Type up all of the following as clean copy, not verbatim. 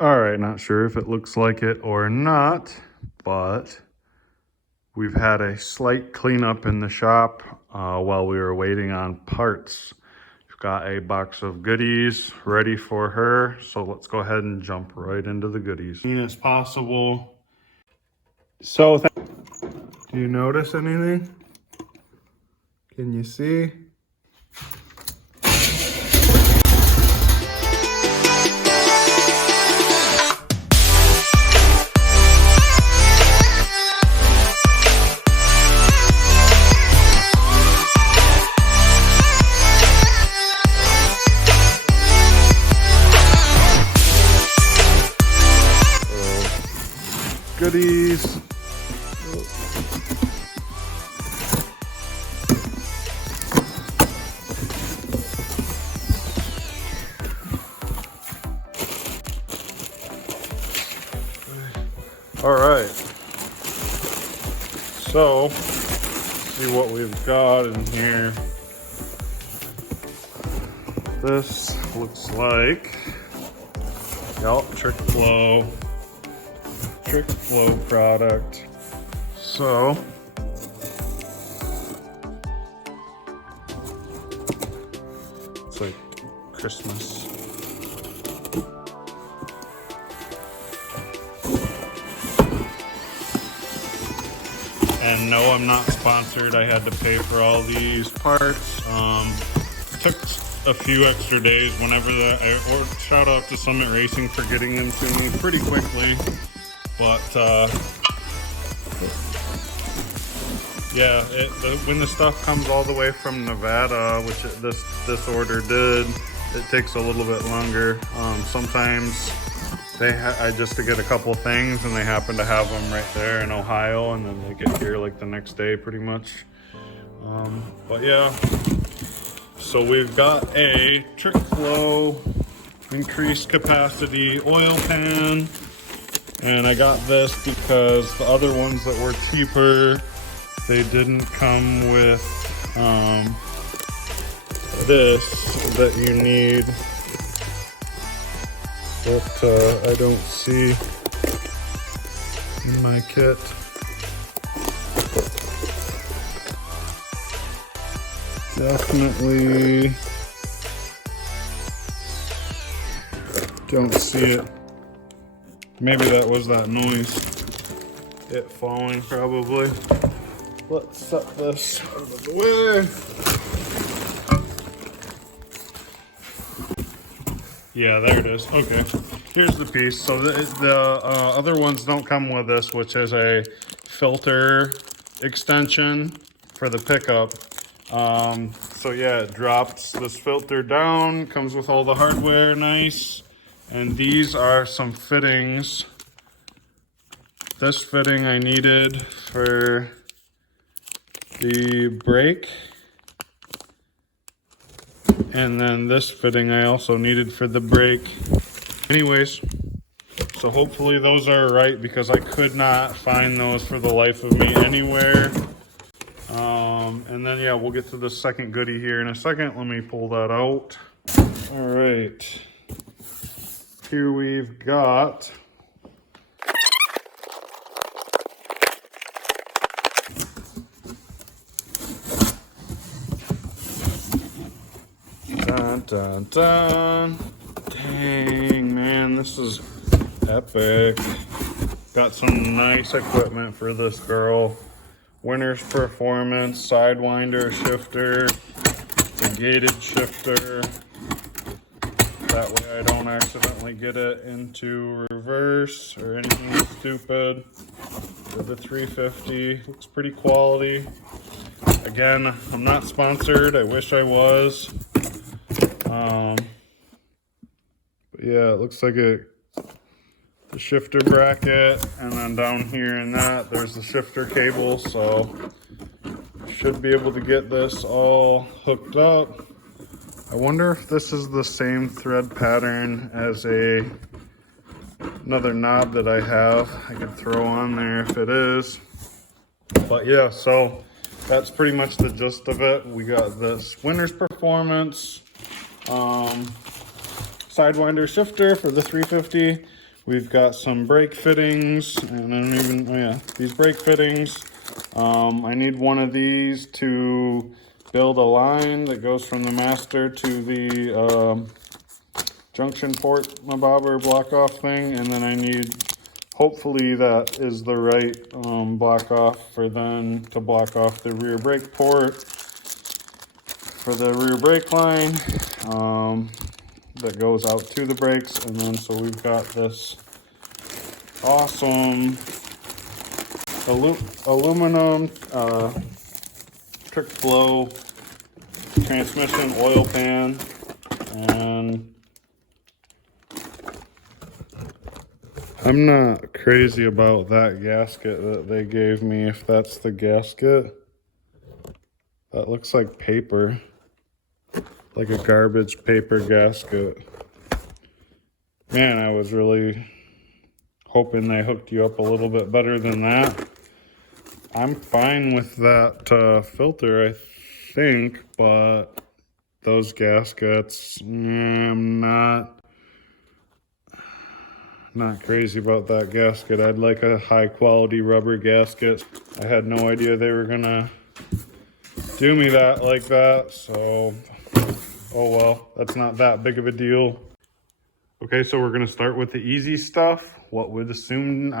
All right, not sure if it looks like it or not, but we've had a slight cleanup in the shop while we were waiting on parts. We've got a box of goodies ready for her, so let's go ahead and jump right into the goodies. As soon as possible. So, do you notice anything? Can you see? Goodies. All right. So, see what we've got in here. This looks like, trick flow product. So it's like Christmas. And no, I'm not sponsored. I had to pay for all these parts. Took a few extra days whenever shout out to Summit Racing for getting them to me pretty quickly. But yeah, when the stuff comes all the way from Nevada, which this order did, it takes a little bit longer. Sometimes I just to get a couple things and they happen to have them right there in Ohio, and then they get here like the next day pretty much. But yeah, so we've got a Trick Flow increased capacity oil pan, and I got this because the other ones that were cheaper, they didn't come with this that you need. But I don't see in my kit. Definitely don't see it. Maybe that was that noise. It falling probably. Let's set this out of the way. Yeah, there it is. Okay, here's the piece. So the other ones don't come with this, which is a filter extension for the pickup. So yeah, it drops this filter down, comes with all the hardware, nice. And these are some fittings. This fitting I needed for the brake. And then this fitting I also needed for the brake. Anyways, so hopefully those are right, because I could not find those for the life of me anywhere. And then yeah, we'll get to the second goodie here in a second. Let me pull that out. All right. Here we've got dun, dun, dun. Dang, man, this is epic. Got some nice equipment for this girl. Winner's Performance, Sidewinder Shifter, the gated shifter. That way I don't accidentally get it into reverse or anything stupid. For the 350, looks pretty quality. Again, I'm not sponsored, I wish I was. But yeah, it looks like the shifter bracket, and then down here in that, there's the shifter cable, so should be able to get this all hooked up. I wonder if this is the same thread pattern as another knob that I have. I could throw on there if it is. But yeah, so that's pretty much the gist of it. We got this Winner's Performance Sidewinder Shifter for the 350. We've got some brake fittings, and I don't even, oh yeah, these brake fittings. I need one of these to build a line that goes from the master to the junction port bobber block off thing, and then I need, hopefully that is the right block off for then to block off the rear brake port for the rear brake line that goes out to the brakes. And then so we've got this awesome aluminum trick flow transmission oil pan, and I'm not crazy about that gasket that they gave me. If that's the gasket, that looks like paper, like a garbage paper gasket. Man, I was really hoping they hooked you up a little bit better than that. I'm fine with that filter, I think, but those gaskets, I'm not crazy about that gasket. I'd like a high quality rubber gasket. I had no idea they were gonna do me that like that, so oh well, that's not that big of a deal. Okay, so we're gonna start with the easy stuff. What I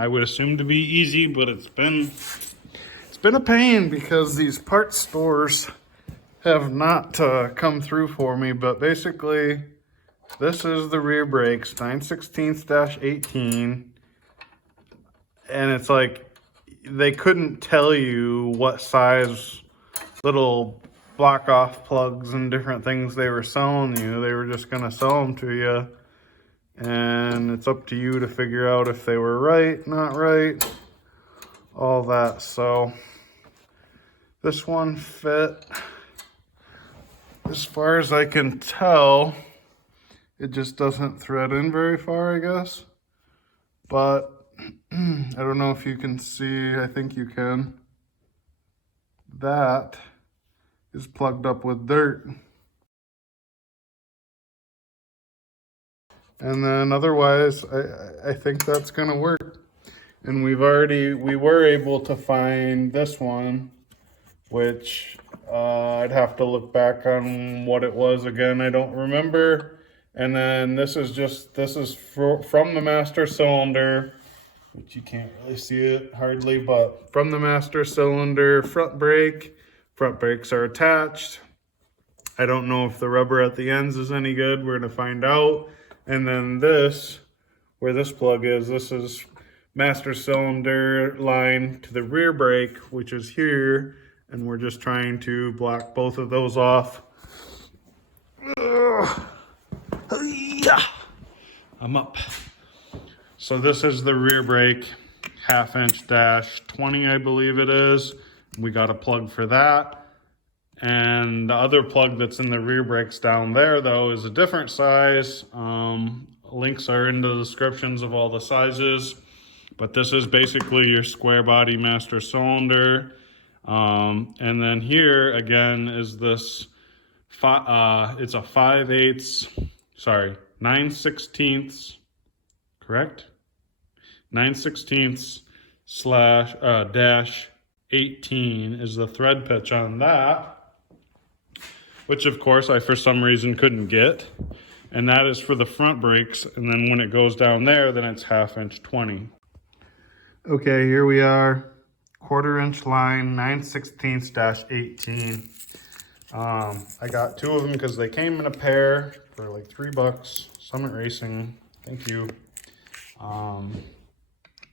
would assume to be easy, but it's been a pain because these parts stores have not come through for me. But basically, this is the rear brakes, 9/16-18, and it's like they couldn't tell you what size little block off plugs and different things they were selling you. They were just gonna sell them to you, and it's up to you to figure out if they were right, not right, all that. So this one fit as far as I can tell. It just doesn't thread in very far, I guess. But I don't know if you can see, I think you can. That is plugged up with dirt. And then otherwise, I think that's gonna work. And we were able to find this one, which I'd have to look back on what it was again. I don't remember. And then this is from the master cylinder, which you can't really see it hardly, but from the master cylinder front brake. Front brakes are attached. I don't know if the rubber at the ends is any good. We're gonna find out. And then this, where this plug is, this is master cylinder line to the rear brake, which is here. And we're just trying to block both of those off. I'm up. So this is the rear brake, 1/2 inch -20, I believe it is. We got a plug for that. And the other plug that's in the rear brakes down there, though, is a different size. Links are in the descriptions of all the sizes. But this is basically your square body master cylinder. And then here, again, is this, it's a 9/16, correct? 9/16 /-18 is the thread pitch on that, which of course I for some reason couldn't get. And that is for the front brakes. And then when it goes down there, then it's 1/2 inch 20. Okay, here we are, 1/4 inch line, 9/16 -18. I got 2 of them because they came in a pair for like $3. Summit Racing, thank you.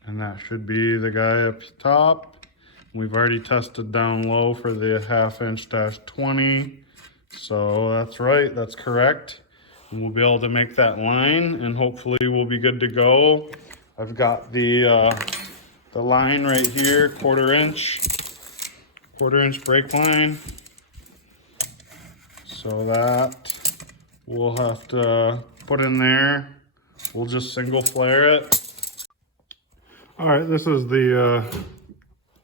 And that should be the guy up top. We've already tested down low for the 1/2 inch -20. So that's right, that's correct. And we'll be able to make that line and hopefully we'll be good to go. I've got the line right here, 1/4 inch brake line. So that we'll have to put in there. We'll just single flare it. All right, this is the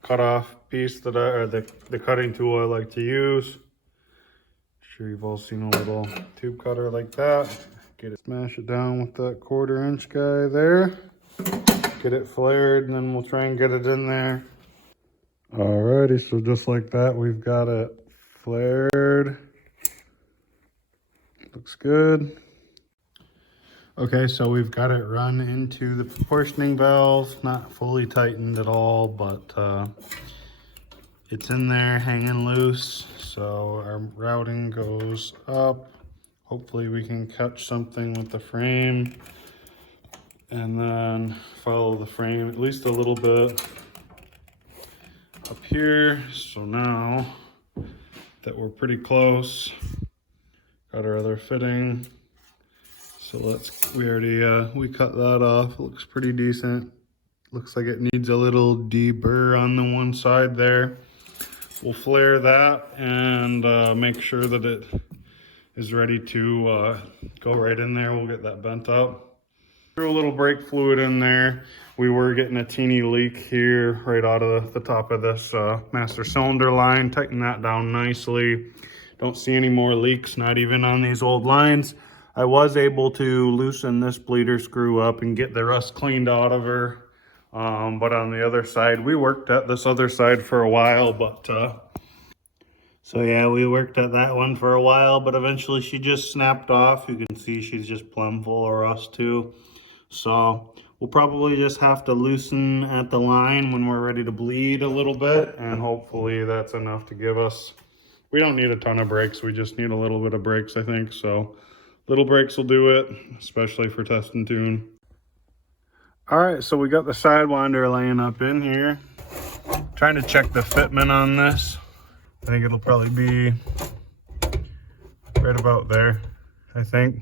cutoff piece that or the cutting tool I like to use. Sure you've all seen a little tube cutter like that. Get it, smash it down with that 1/4-inch guy there. Get it flared, and then we'll try and get it in there. Alrighty, so just like that, we've got it flared. Looks good. Okay, so we've got it run into the proportioning valve, not fully tightened at all, but it's in there hanging loose. So our routing goes up. Hopefully we can catch something with the frame and then follow the frame at least a little bit up here. So now that we're pretty close, got our other fitting. So we cut that off. It looks pretty decent. Looks like it needs a little deburr on the one side there. We'll flare that and make sure that it is ready to go right in there. We'll get that bent up. Threw a little brake fluid in there. We were getting a teeny leak here right out of the top of this master cylinder line. Tighten that down nicely. Don't see any more leaks, not even on these old lines. I was able to loosen this bleeder screw up and get the rust cleaned out of her. But on the other side, we worked at this other side for a while, but so yeah, we worked at that one for a while, but eventually she just snapped off. You can see she's just plumb full of rust too. So we'll probably just have to loosen at the line when we're ready to bleed a little bit, and hopefully that's enough to give us, we don't need a ton of brakes, we just need a little bit of brakes, I think. So little brakes will do it, especially for test and tune. All right, so we got the Sidewinder laying up in here. Trying to check the fitment on this. I think it'll probably be right about there, I think.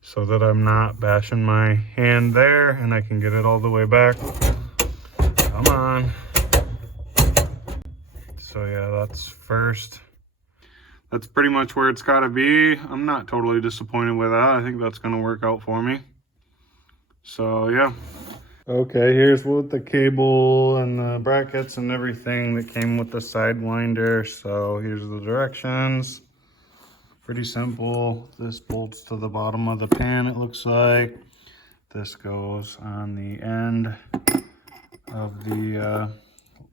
So that I'm not bashing my hand there and I can get it all the way back. Come on. So yeah, that's first. That's pretty much where it's gotta be. I'm not totally disappointed with that. I think that's gonna work out for me. So yeah. Okay, here's with the cable and the brackets and everything that came with the Sidewinder. So here's the directions. Pretty simple. This bolts to the bottom of the pan, it looks like. This goes on the end of the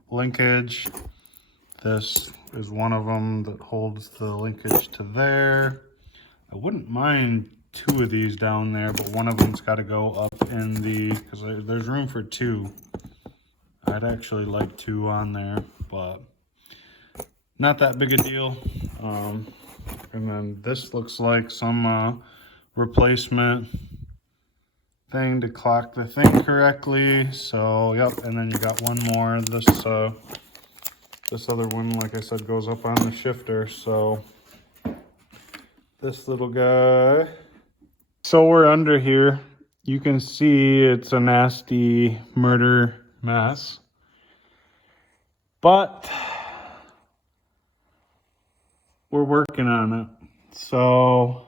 linkage. This is one of them that holds the linkage to there. I wouldn't mind 2 of these down there, but one of them's got to go up in the, because there's room for 2. I'd actually like 2 on there, but not that big a deal. And then this looks like some replacement thing to clock the thing correctly. So yep, and then you got one more. This other one, like I said, goes up on the shifter. So this little guy. So we're under here. You can see it's a nasty murder mess. But we're working on it. So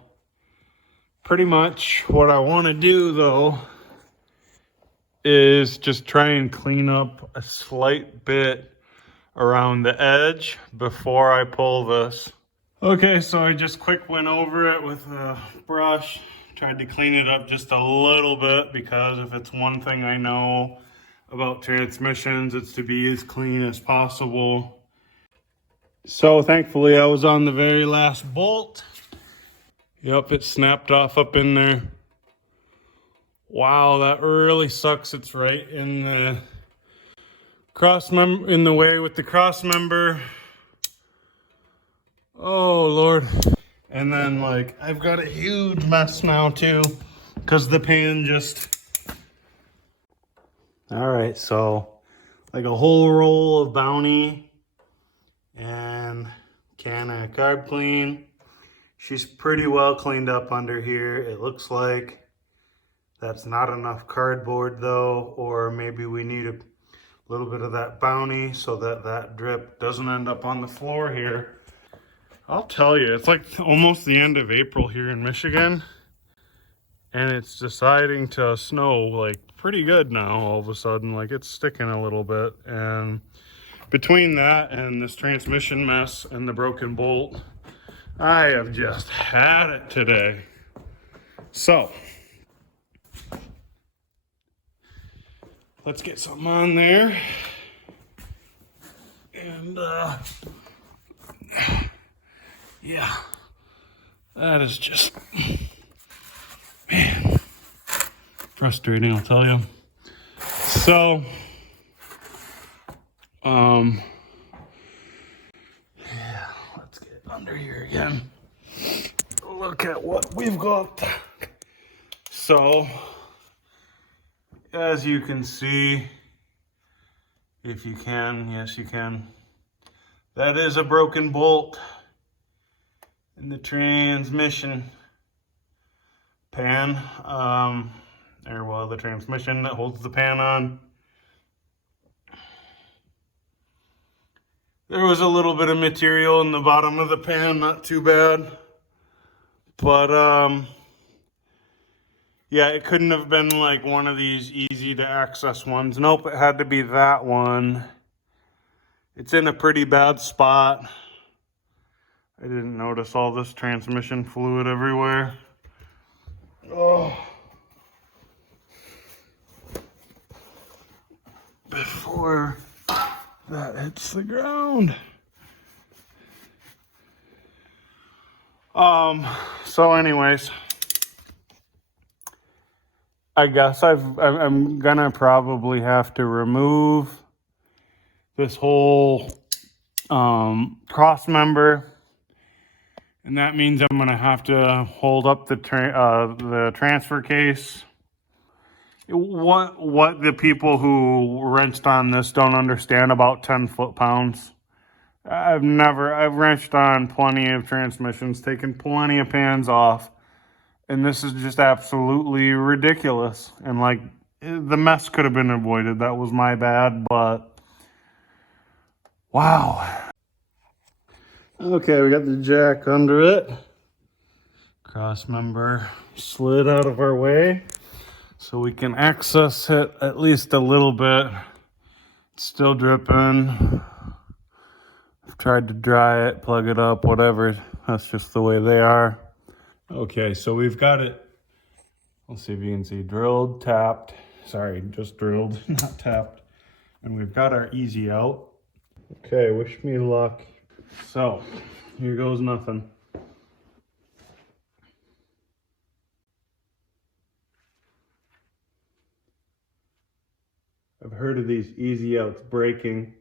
pretty much what I want to do though is just try and clean up a slight bit around the edge before I pull this. Okay, so I just quick went over it with a brush, tried to clean it up just a little bit, because if it's one thing I know about transmissions, it's to be as clean as possible. So thankfully I was on the very last bolt. Yep, it snapped off up in there. Wow, that really sucks. It's right in the in the way with the cross member. Oh Lord. And then like I've got a huge mess now too, because the pan just, all right, so like a whole roll of Bounty and can of carb clean. She's pretty well cleaned up under here. It looks like that's not enough cardboard though, or maybe we need a little bit of that Bounty so that that drip doesn't end up on the floor here. I'll tell you, it's like almost the end of April here in Michigan, and it's deciding to snow like pretty good now all of a sudden. Like it's sticking a little bit, and between that and this transmission mess and the broken bolt, I have just had it today. So let's get something on there. And yeah, that is just, man, frustrating, I'll tell you. So yeah, let's get under here again. Look at what we've got. So as you can see, if you can, yes you can, that is a broken bolt in the transmission pan, the transmission that holds the pan on. There was a little bit of material in the bottom of the pan, not too bad, but yeah, it couldn't have been like one of these easy to access ones. Nope, it had to be that one. It's in a pretty bad spot. I didn't notice all this transmission fluid everywhere. Oh. Before that hits the ground. So anyways, I guess I'm gonna probably have to remove this whole cross member, and that means I'm gonna have to hold up the transfer case. What the people who wrenched on this don't understand about 10 foot-pounds. I've wrenched on plenty of transmissions, taken plenty of pans off, and this is just absolutely ridiculous. And like, the mess could have been avoided. That was my bad, but wow. Okay, we got the jack under it. Cross member slid out of our way so we can access it at least a little bit. It's still dripping. I've tried to dry it, plug it up, whatever. That's just the way they are. Okay, so we've got it. Let's see if you can see. Drilled, tapped. Sorry, just drilled, not tapped. And we've got our easy out. Okay, wish me luck. So, here goes nothing. I've heard of these easy outs breaking,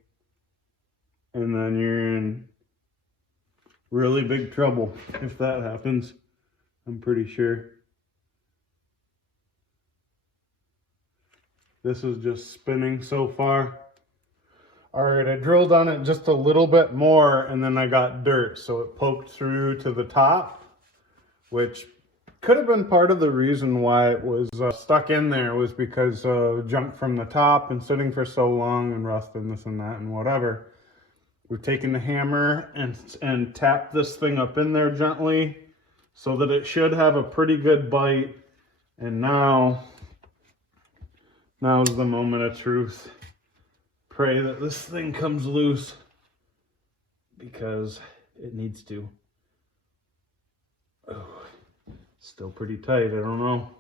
and then you're in really big trouble if that happens, I'm pretty sure. This is just spinning so far. All right, I drilled on it just a little bit more, and then I got dirt, so it poked through to the top, which could have been part of the reason why it was stuck in there, was because junk from the top and sitting for so long and rust and this and that and whatever. We've taken the hammer and tapped this thing up in there gently so that it should have a pretty good bite. And now's the moment of truth. Pray that this thing comes loose, because it needs to. Oh, still pretty tight, I don't know.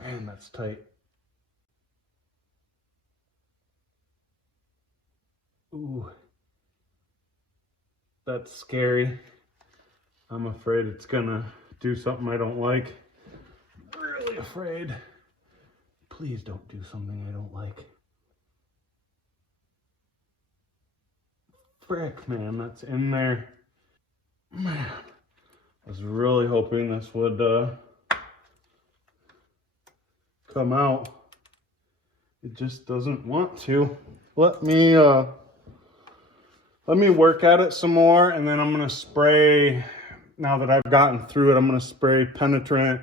Man, that's tight. Ooh, that's scary. I'm afraid it's gonna do something I don't like. Really afraid. Please don't do something I don't like. Frick, man, that's in there. Man, I was really hoping this would come out. It just doesn't want to. Let me work at it some more, and then I'm gonna spray. Now that I've gotten through it, I'm gonna spray penetrant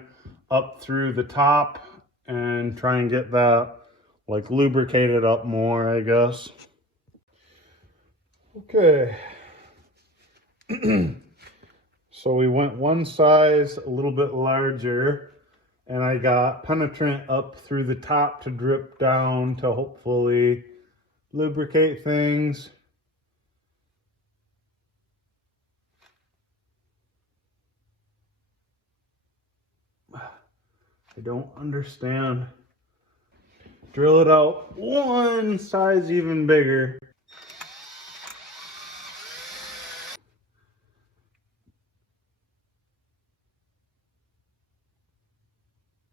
up through the top and try and get that like lubricated up more, I guess. Okay. So we went one size a little bit larger, and I got penetrant up through the top to drip down to hopefully lubricate things. I don't understand. Drill it out one size even bigger.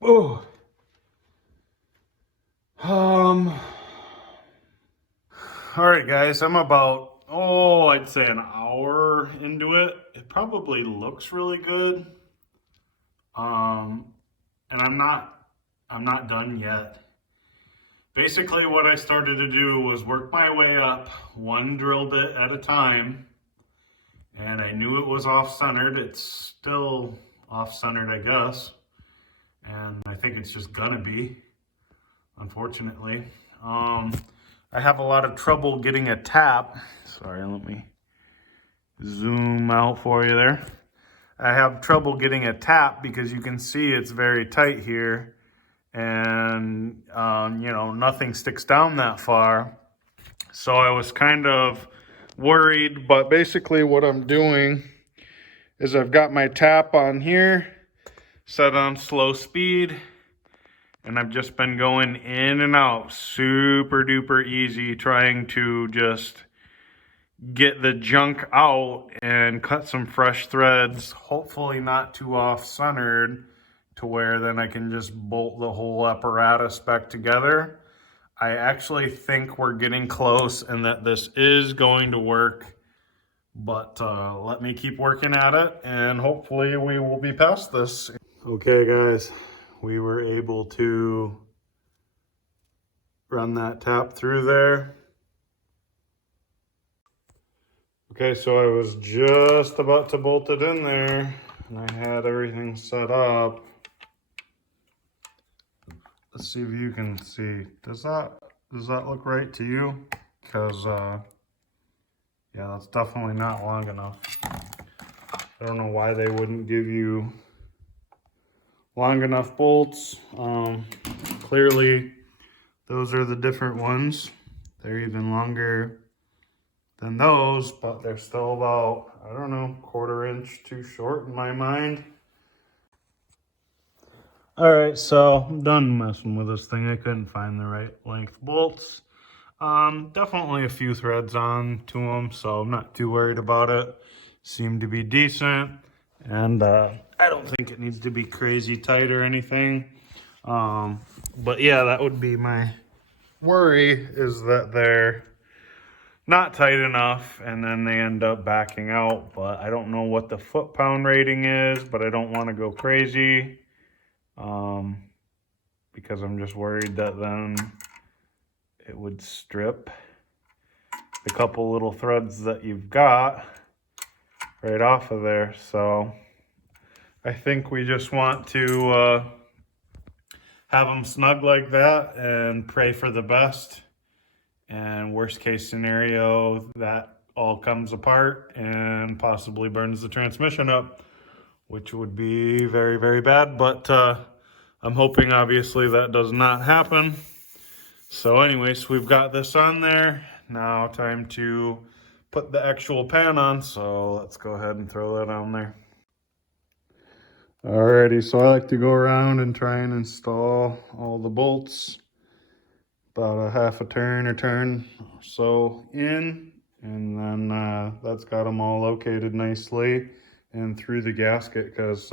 Oh. All right, guys, I'm about, I'd say an hour into it. It probably looks really good. And I'm not done yet. Basically, what I started to do was work my way up one drill bit at a time. And I knew it was off-centered. It's still off-centered, I guess. And I think it's just gonna be, unfortunately. I have a lot of trouble getting a tap. Sorry, let me zoom out for you there. I have trouble getting a tap because you can see it's very tight here. And, you know, nothing sticks down that far. So I was kind of worried, but basically what I'm doing is I've got my tap on here, set on slow speed, and I've just been going in and out super duper easy, trying to just get the junk out and cut some fresh threads, hopefully not too off-centered, to where then I can just bolt the whole apparatus back together. I actually think we're getting close and that this is going to work, but let me keep working at it and hopefully we will be past this. Okay, guys, we were able to run that tap through there. Okay, so I was just about to bolt it in there and I had everything set up. Let's see if you can see. Does that look right to you? Because yeah, that's definitely not long enough. I don't know why they wouldn't give you long enough bolts. Clearly those are the different ones. They're even longer than those, but they're still about, I don't know, 1/4 inch too short in my mind. All right, so I'm done messing with this thing. I couldn't find the right length bolts. Definitely a few threads on to them, so I'm not too worried about it. Seem to be decent, and I don't think it needs to be crazy tight or anything. But yeah, that would be my worry, is that they're not tight enough and then they end up backing out. But I don't know what the foot-pound rating is, but I don't want to go crazy. Because I'm just worried that then it would strip the couple little threads that you've got right off of there. So I think we just want to have them snug like that and pray for the best. And worst case scenario, that all comes apart and possibly burns the transmission up, which would be very, very bad. But I'm hoping obviously that does not happen. So anyways, we've got this on there. Now time to put the actual pan on. So let's go ahead and throw that on there. Alrighty, so I like to go around and try and install all the bolts about a half a turn or turn or so in. And then that's got them all located nicely and through the gasket, because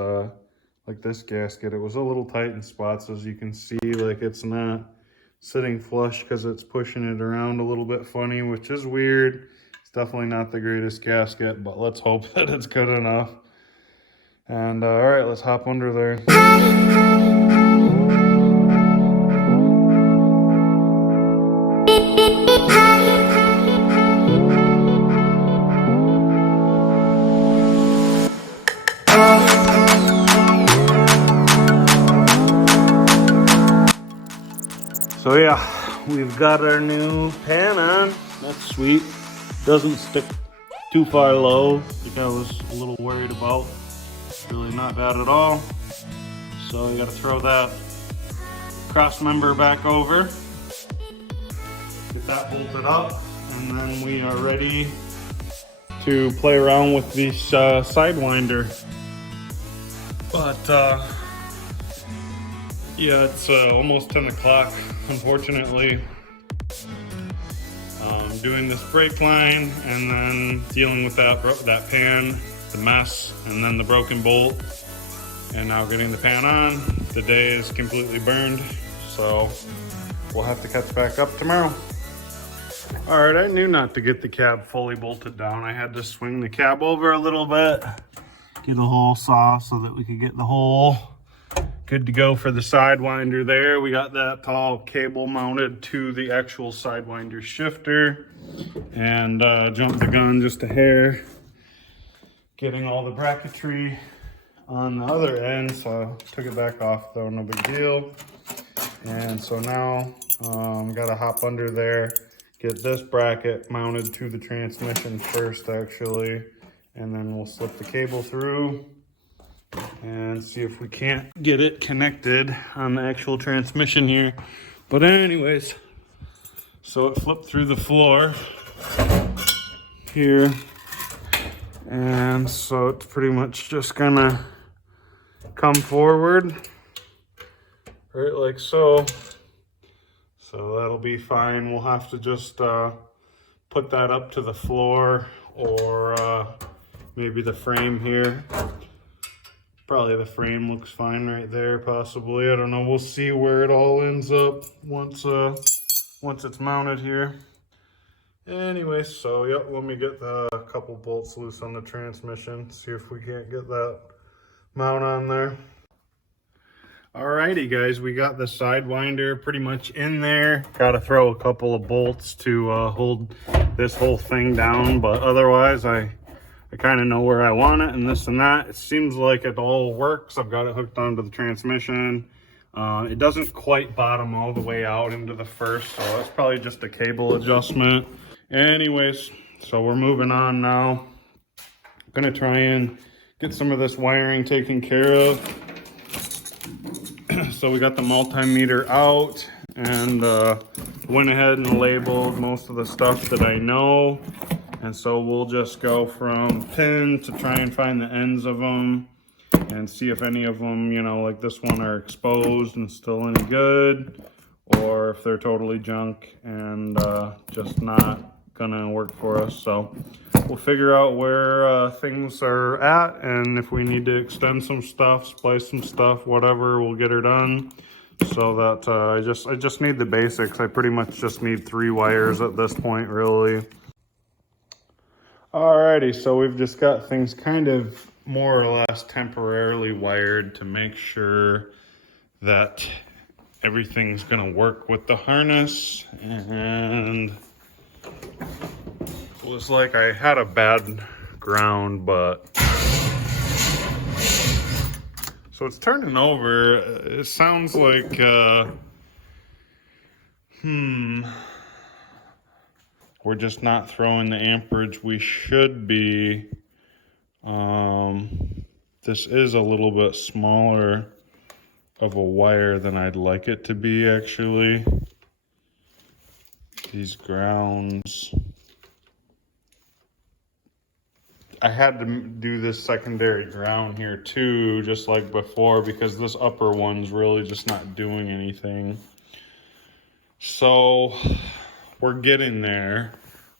like this gasket, it was a little tight in spots, as you can see. Like, it's not sitting flush because it's pushing it around a little bit funny, which is weird. It's definitely not the greatest gasket, but let's hope that it's good enough. And all right, let's hop under there. So yeah, we've got our new pan on. That's sweet. Doesn't stick too far low, like I was a little worried about. Really not bad at all. So I gotta throw that cross member back over, get that bolted up, and then we are ready to play around with this Sidewinder. But Yeah, it's almost 10 o'clock, unfortunately. Doing this brake line and then dealing with that pan, the mess, and then the broken bolt. And now getting the pan on. The day is completely burned, so we'll have to catch back up tomorrow. All right, I knew not to get the cab fully bolted down. I had to swing the cab over a little bit, get a hole saw so that we could get the hole good to go for the Sidewinder there. We got that tall cable mounted to the actual Sidewinder shifter, and jumped the gun just a hair, getting all the bracketry on the other end, so I took it back off though, no big deal. And so now gotta hop under there, get this bracket mounted to the transmission first actually, and then we'll slip the cable through and see if we can't get it connected on the actual transmission here. But anyways, so it flipped through the floor here, and so it's pretty much just gonna come forward right like so. So that'll be fine. We'll have to just put that up to the floor, or maybe the frame here. Probably the frame looks fine right there, possibly. I don't know. We'll see where it all ends up once it's mounted here. Anyway, so yep, let me get a couple bolts loose on the transmission, see if we can't get that mount on there. Alrighty guys, we got the Sidewinder pretty much in there. Got to throw a couple of bolts to hold this whole thing down, but otherwise I kind of know where I want it and this and that. It seems like it all works. I've got it hooked onto the transmission. It doesn't quite bottom all the way out into the first, so that's probably just a cable adjustment. Anyways, so we're moving on now. I'm gonna try and get some of this wiring taken care of. So we got the multimeter out, and went ahead and labeled most of the stuff that I know. And so we'll just go from pin to try and find the ends of them and see if any of them, you know, like this one, are exposed and still any good, or if they're totally junk and just not gonna work for us. So we'll figure out where things are at, and if we need to extend some stuff, splice some stuff, whatever, we'll get her done. So that I just need the basics. I pretty much just need 3 wires at this point, really. Alrighty, so we've just got things kind of more or less temporarily wired to make sure that everything's gonna work with the harness. And it was like I had a bad ground, but so it's turning over. It sounds like we're just not throwing the amperage we should be. This is a little bit smaller of a wire than I'd like it to be, actually. These grounds. I had to do this secondary ground here too, just like before, because this upper one's really just not doing anything. So we're getting there.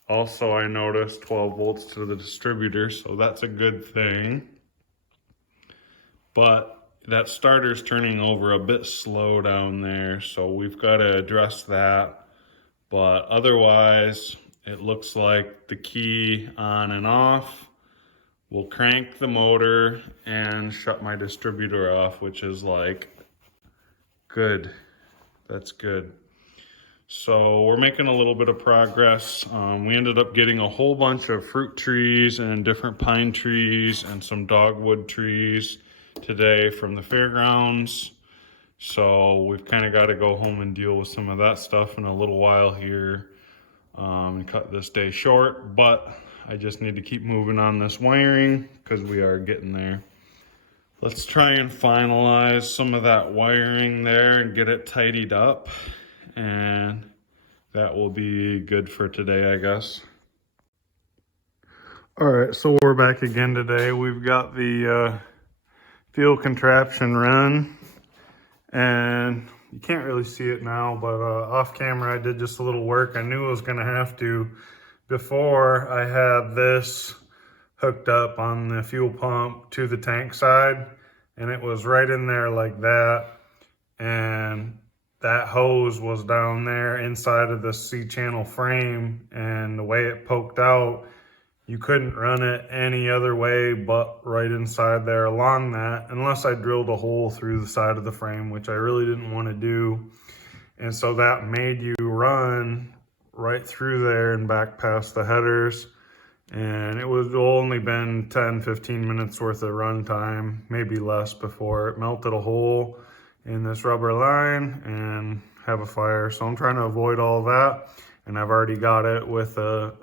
Also, I noticed 12 volts to the distributor, so that's a good thing. But that starter's turning over a bit slow down there, so we've got to address that. But otherwise, it looks like the key on and off will crank the motor and shut my distributor off, which is like good. That's good. So we're making a little bit of progress. We ended up getting a whole bunch of fruit trees and different pine trees and some dogwood trees today from the fairgrounds. So we've kind of got to go home and deal with some of that stuff in a little while here, and cut this day short. But I just need to keep moving on this wiring because we are getting there. Let's try and finalize some of that wiring there and get it tidied up. And that will be good for today, I guess. All right, so we're back again today. We've got the fuel contraption run, And you can't really see it now, but off camera I did just a little work. I knew I was gonna have to. Before, I had this hooked up on the fuel pump to the tank side, and it was right in there like that, and that hose was down there inside of the C-channel frame, and the way it poked out, you couldn't run it any other way but right inside there along that, unless I drilled a hole through the side of the frame, which I really didn't want to do. And so that made you run right through there and back past the headers. And it was only been 10-15 minutes worth of run time, maybe less, before it melted a hole in this rubber line and have a fire. So I'm trying to avoid all that, and I've already got it with a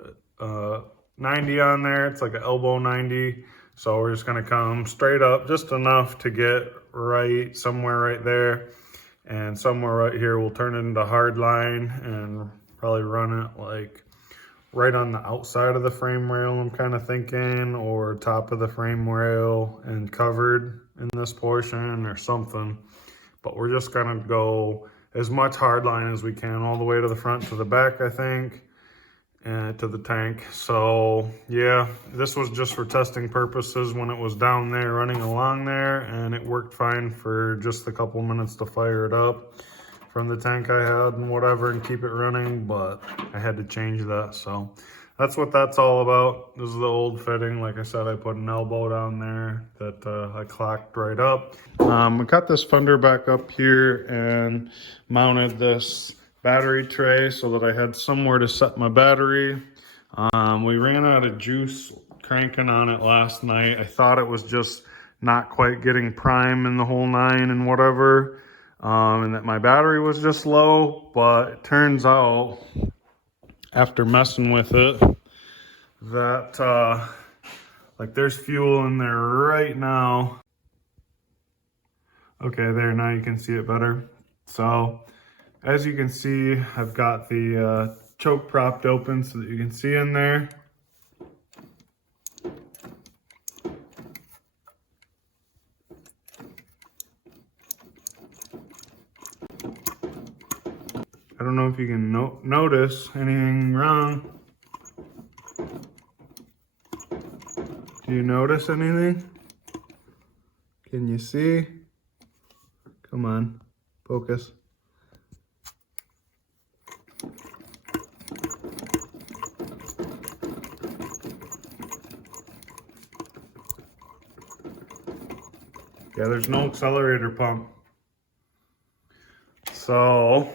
90 on there. It's like an elbow 90. So we're just gonna come straight up just enough to get right somewhere right there, and somewhere right here we'll turn it into hard line and probably run it like right on the outside of the frame rail, I'm kind of thinking, or top of the frame rail and covered in this portion or something. But we're just gonna go as much hard line as we can all the way to the front to the back, I think, and to the tank. So yeah, this was just for testing purposes when it was down there running along there, and it worked fine for just a couple minutes to fire it up from the tank I had and whatever and keep it running, but I had to change that. So that's what that's all about. This is the old fitting. Like I said, I put an elbow down there that I clocked right up. We got this fender back up here and mounted this battery tray so that I had somewhere to set my battery. We ran out of juice cranking on it last night. I thought it was just not quite getting prime in the whole nine and whatever. And that my battery was just low, but it turns out after messing with it that like there's fuel in there right now. Okay, there, now you can see it better. So as you can see, I've got the choke propped open so that you can see in there. I don't know if you can notice anything wrong. Do you notice anything? Can you see? Come on, focus. Yeah, there's no accelerator pump. So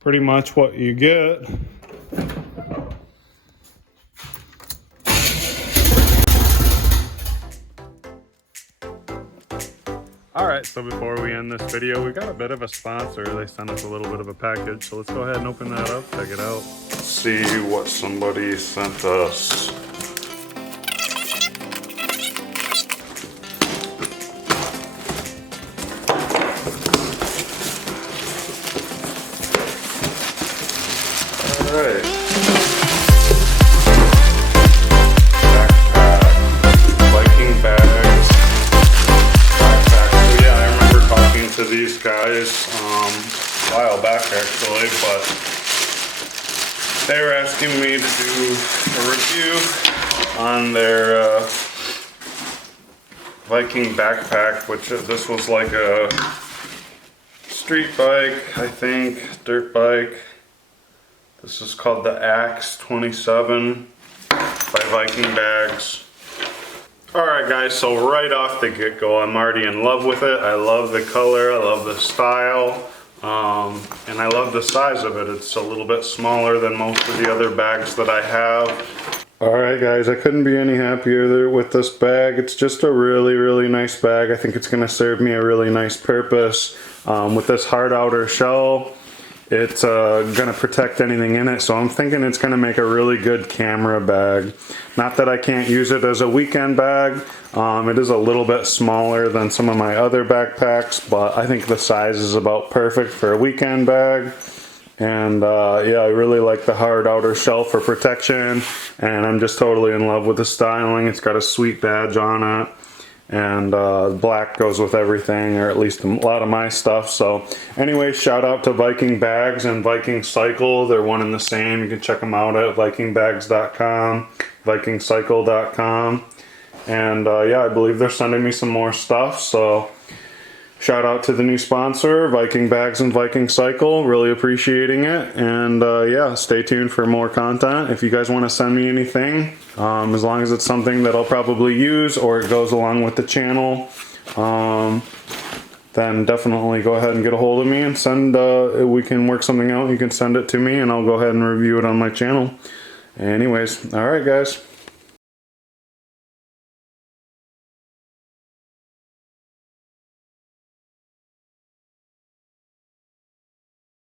pretty much what you get Alright, so before we end this video, we got a bit of a sponsor. They sent us a little bit of a package, so let's go ahead and open that up, check it out. See what somebody sent us. Alright. Backpack, biking bags, backpack. So yeah, I remember talking to these guys a while back actually, but they were asking me to do a review on their Viking backpack, which this was like a street bike, I think, dirt bike. This is called the Axe 27 by Viking Bags. Alright guys, so right off the get-go, I'm already in love with it. I love the color, I love the style, and I love the size of it. It's a little bit smaller than most of the other bags that I have. Alright guys, I couldn't be any happier with this bag. It's just a really, really nice bag. I think it's going to serve me a really nice purpose. With this hard outer shell, it's going to protect anything in it, so I'm thinking it's going to make a really good camera bag. Not that I can't use it as a weekend bag. It is a little bit smaller than some of my other backpacks, but I think the size is about perfect for a weekend bag. And yeah, I really like the hard outer shell for protection, and I'm just totally in love with the styling. It's got a sweet badge on it, and black goes with everything, or at least a lot of my stuff. So anyway, shout out to Viking Bags and Viking Cycle. They're one and the same. You can check them out at vikingbags.com, vikingcycle.com. And yeah, I believe they're sending me some more stuff, so shout out to the new sponsor, Viking Bags and Viking Cycle. Really appreciating it. And yeah, stay tuned for more content. If you guys want to send me anything, as long as it's something that I'll probably use or it goes along with the channel, then definitely go ahead and get a hold of me and send, we can work something out. You can send it to me and I'll go ahead and review it on my channel. Anyways, alright guys.